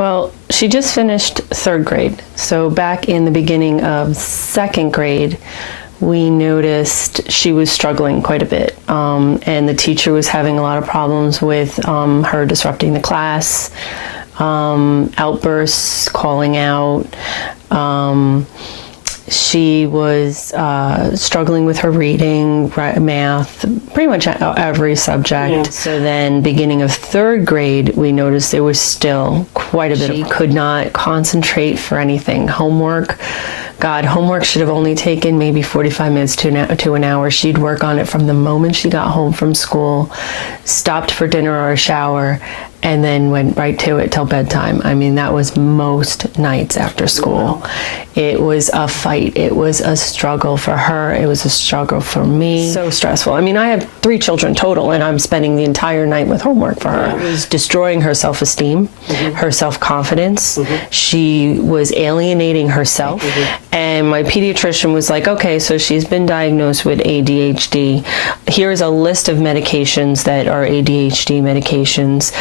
Well, she just finished third grade. So back in the beginning of second grade, we noticed she was struggling quite a bit. And the teacher was having a lot of problems with her disrupting the class, outbursts, calling out. She was struggling with her reading, math, pretty much every subject. Yeah. So then beginning of third grade, we noticed there was still quite a bit. She could not concentrate for anything. Homework should have only taken maybe 45 minutes to an hour. She'd work on it from the moment she got home from school, stopped for dinner or a shower, and then went right to it till bedtime. I mean, that was most nights after school. Wow. It was a fight. It was a struggle for her. It was a struggle for me. So stressful. I mean, I have 3 children total, and I'm spending the entire night with homework for her. It was destroying her self-esteem, her self-confidence. She was alienating herself. And my pediatrician was like, okay, so she's been diagnosed with ADHD. Here's a list of medications that are ADHD medications.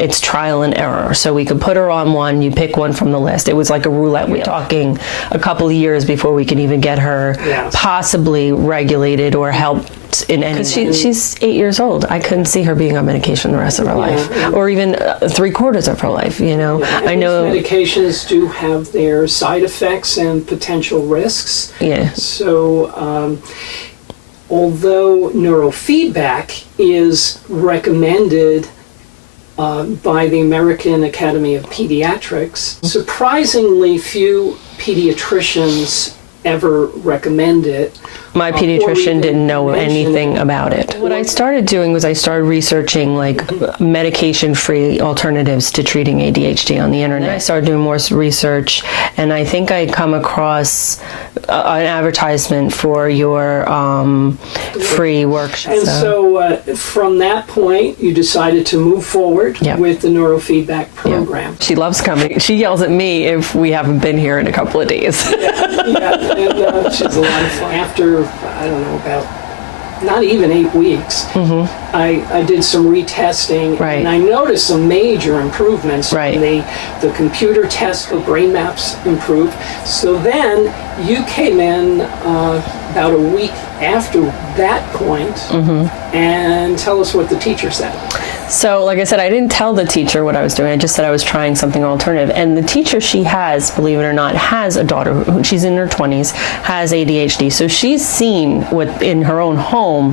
It's trial and error. So we could put her on one, you pick one from the list. It was like a roulette. We're talking a couple of years before we could even get her possibly regulated or helped in any way. She's 8 years old. I couldn't see her being on medication the rest of her life, or even 3/4 of her life, you know. I know medications do have their side effects and potential risks. Yeah. So although neurofeedback is recommended by the American Academy of Pediatrics, surprisingly few pediatricians ever recommend it. My pediatrician didn't know anything about it. What I started doing was I started researching like medication-free alternatives to treating ADHD on the internet. I started doing more research, and I think I come across an advertisement for your free workshop. And so from that point, you decided to move forward with the neurofeedback program. She loves coming. She yells at me if we haven't been here in a couple of days. And she's a lot of fun. After, I don't know, about not even 8 weeks, I did some retesting, and I noticed some major improvements. The computer test for brain maps improved. So then you came in about a week after that point, and tell us what the teacher said. So, like I said, I didn't tell the teacher what I was doing. I just said I was trying something alternative. And the teacher she has, believe it or not, has a daughter, she's in her 20s, has ADHD. So she's seen in her own home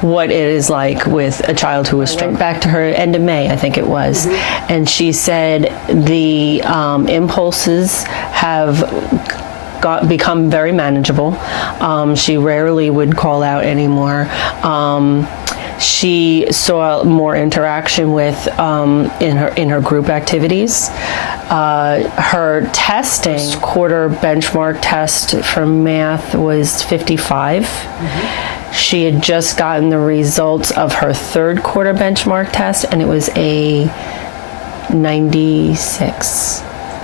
what it is like with a child who was struggling. Back to her end of May, I think it was. And she said the impulses have become very manageable. She rarely would call out anymore. She saw more interaction with in her group activities. Her testing, quarter benchmark test for math was 55. She had just gotten the results of her third quarter benchmark test, and it was a 96.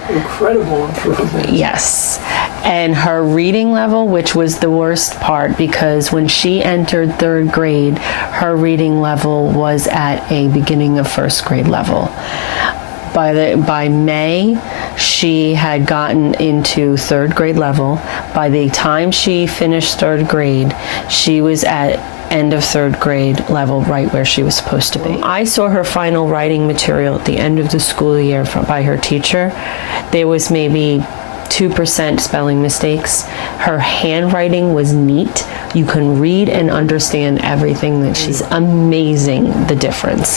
Incredible improvement. Yes. And her reading level, which was the worst part, because when she entered third grade, her reading level was at a beginning of first grade level. By May, she had gotten into third grade level. By the time she finished third grade, she was at end of third grade level, right where she was supposed to be. I saw her final writing material at the end of the school year by her teacher. There was maybe 2% spelling mistakes. Her handwriting was neat. You can read and understand everything that she's amazing, the difference.